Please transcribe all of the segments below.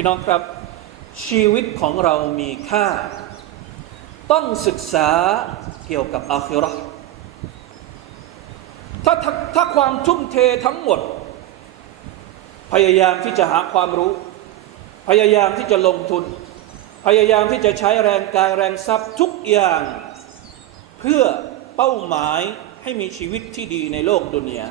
พี่น้องครับ ชีวิตของเรามีค่า ต้องศึกษาเกี่ยวกับอาคิราะห์ถ้าถ้าถ้าความทุ่มเททั้งหมด พยายามที่จะหาความรู้ พยายามที่จะลงทุน พยายามที่จะใช้แรงกายแรงทรัพย์ทุกอย่าง เพื่อเป้าหมายให้มีชีวิตที่ดีในโลกดุนยา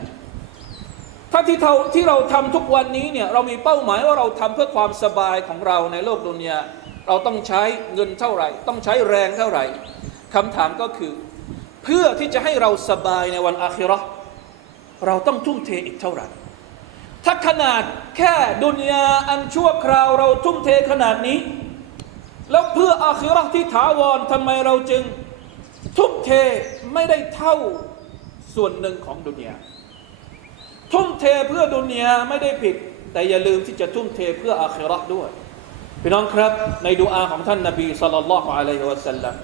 ถ้าที่เราที่เราทำทุกวันนี้เนี่ยเรามีเป้าหมายว่าเราทำเพื่อความสบายของเราในโลกดุนยาเราต้องใช้เงินเท่าไหร่ ต้องใช้แรงเท่าไหร่คำถามก็คือ เพื่อที่จะให้เราสบายในวันอาคิราะห์เราต้องทุ่มเทอีกเท่าไหร่ ถ้าขนาดแค่ดุนยาอันชั่วคราวเราทุ่มเทขนาดนี้ แล้วเพื่ออาคิราะห์ที่ถาวรทำไมเราจึงทุ่มเทไม่ได้เท่าส่วนหนึ่งของดุนยา ทุ่มเทเพื่อดุนยาไม่ได้ผิด แต่อย่าลืมที่จะทุ่มเทเพื่ออาคิราด้วยพี่น้องครับ ในดูอาของท่านนบีสัลลัลลอฮุอะลัยฮิวะสัลลัม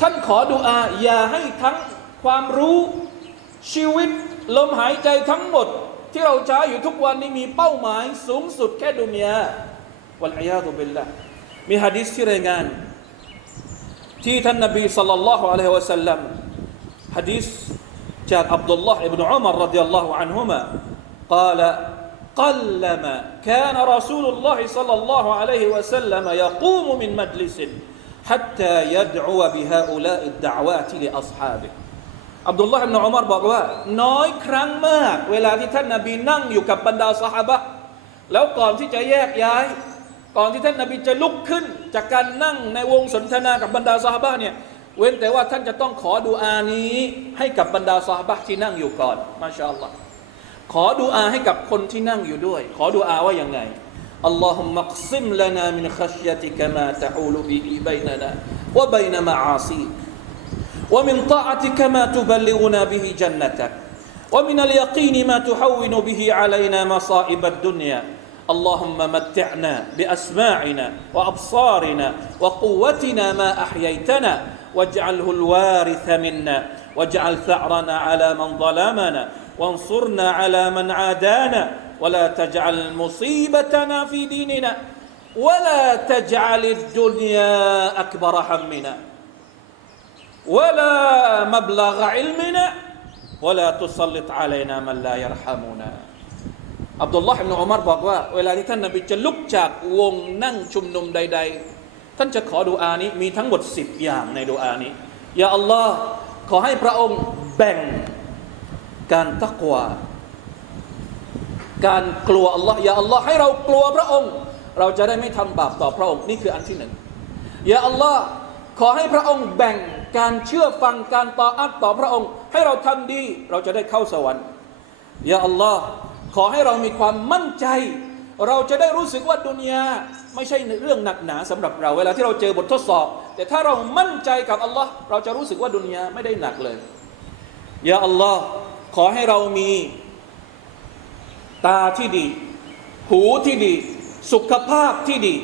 ท่านขอดุอาอย่าให้ทั้งความรู้ชีวิตลมหายใจทั้งหมด ที่เราใช้อยู่ทุกวันนี้มีเป้าหมายสูงสุดแค่ดุนยาวัลอียาตุบิลละมีฮะดิษที่รายงาน ที่ท่านนบีสัลลัลลอฮุอะลัยฮิวะสัลลัมฮะดิษ จากอับดุลลอฮ์อิบนุอุมารรดิยัลลอฮุอันฮุมะ قال قلما كان رسول الله صلى الله عليه وسلم يقوم من مجلس حتى يدعو بهؤلاء الدعوات لأصحابه อับดุลลาห์อิบนุอุมารบอกว่า น้อยครั้งมาก เวลาที่ท่านนาบีนั่งอยู่กับบรรดาสหายแล้วก่อนที่จะแยกย้าย ก่อนที่ท่านนาบีจะลุกขึ้น จากการนั่งในวงสนทนากับบรรดาสหายเนี่ย เว้นแต่ว่าท่านจะต้องขอดูอานี้ ให้กับบรรดาสหายที่นั่งอยู่ก่อน มาชาอัลลอฮ์ขอดูอาให้กับคนที่นั่งอยู่ด้วย ขอดูอาว่ายังไง اللهم اقسم لنا من خشيتك ما تحول به بيننا وبين معاصيك ومن طاعتك ما تبلغنا به جنتك ومن اليقين ما تحون به علينا مصائب الدنيا اللهم متعنا بأسماعنا وأبصارنا وقوتنا ما أحييتنا واجعله الوارث منا واجعل ثأرنا على من ظلمنا وانصرنا على من عادانا ولا تجعل مصيبتنا في ديننا ولا تجعل الدنيا أكبر همنا ولا مبلغ علمنا ولا تسلط علينا من لا يرحمنا อับดุลลอฮ์อิบนุอุมารบอกว่าเวลาที่ท่านนบีจะลุกจากวงนั่งชุมนุมใด ๆ ท่านจะขอดูอานี้มีทั้งหมดสิบอย่างในดูอานี้ยาอัลลอฮ์ขอให้พระองค์แบ่งการตักวาการกลัวอัลลอฮ์ยาอัลลอฮ์ให้เรากลัวพระองค์ เราจะได้ไม่ทำบาปต่อพระองค์นี่คืออันที่หนึ่งยาอัลลอฮ์ขอให้พระองค์แบ่งการเชื่อฟังการต่ออัดต่อพระองค์ ให้เราทำดี เราจะได้เข้าสวรรค์ยาอัลลอฮ์ ขอให้เรามีความมั่นใจ เราจะได้รู้สึกว่าดุนยาไม่ใช่เรื่องหนักหนาสำหรับเรา เวลาที่เราเจอบททดสอบ แต่ถ้าเรามั่นใจกับอัลลอฮ์เราจะรู้สึกว่าดุนยาไม่ได้หนักเลยยาอัลลอฮ์ขอให้เรามีตาที่ดี หูที่ดี สุขภาพที่ดี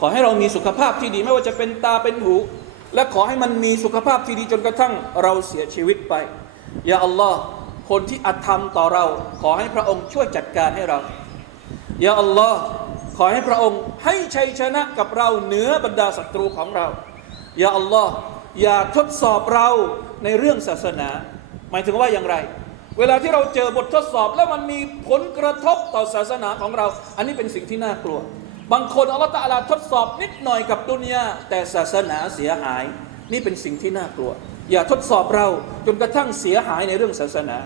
ขอให้เรามีสุขภาพที่ดี ไม่ว่าจะเป็นตาเป็นหู และขอให้มันมีสุขภาพที่ดีจนกระทั่งเราเสียชีวิตไปยาอัลลอฮ์ คนที่อธรรมต่อเรา ขอให้พระองค์ช่วยจัดการให้เรายาอัลลอฮ์ขอให้พระองค์ให้ชัยชนะกับเราเหนือบรรดาศัตรูของเรายาอัลลอฮ์อย่าทดสอบเราในเรื่องศาสนา หมายถึงว่าอย่างไร เวลาที่เราเจอบททดสอบแล้วมันมีผลกระทบต่อศาสนาของเรา อันนี้เป็นสิ่งที่น่ากลัว บางคนอัลลอฮฺตะลาทดสอบนิดหน่อยกับดุนยาแต่ศาสนาเสียหาย นี่เป็นสิ่งที่น่ากลัว อย่าทดสอบเราจนกระทั่งเสียหายในเรื่องศาสนา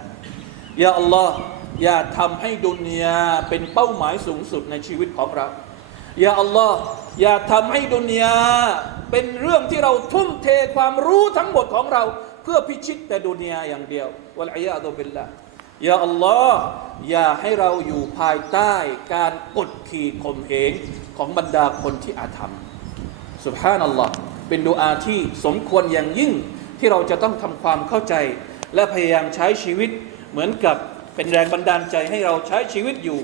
อย่าอัลลอฮ์อย่าทำให้ดุนยาเป็นเป้าหมายสูงสุดในชีวิตของเรา อย่าอัลลอฮ์อย่าทำให้ดุนยาเป็นเรื่องที่เราทุ่มเทความรู้ทั้งหมดของเรา เพื่อพิชิตแต่ดุนยาอย่างเดียววะลัยยาตุบิลละอย่าอัลลอฮ์อย่าให้เราอยู่ภายใต้การกดขี่ข่มเหงของบรรดาคนที่อาธรรมสุบฮานัลลอฮ์ เป็นดูอาที่สมควรอย่างยิ่งที่เราจะต้องทำความเข้าใจ และพยายามใช้ชีวิตเหมือนกับเป็นแรงบันดาลใจให้เราใช้ชีวิตอยู่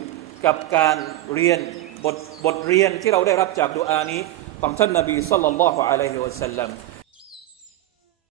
กับการเรียนบทบทเรียนที่เราได้รับจากดูอานี้ของท่านนบีสุลลัลลอฮุอะลัยฮิวะสัลลัม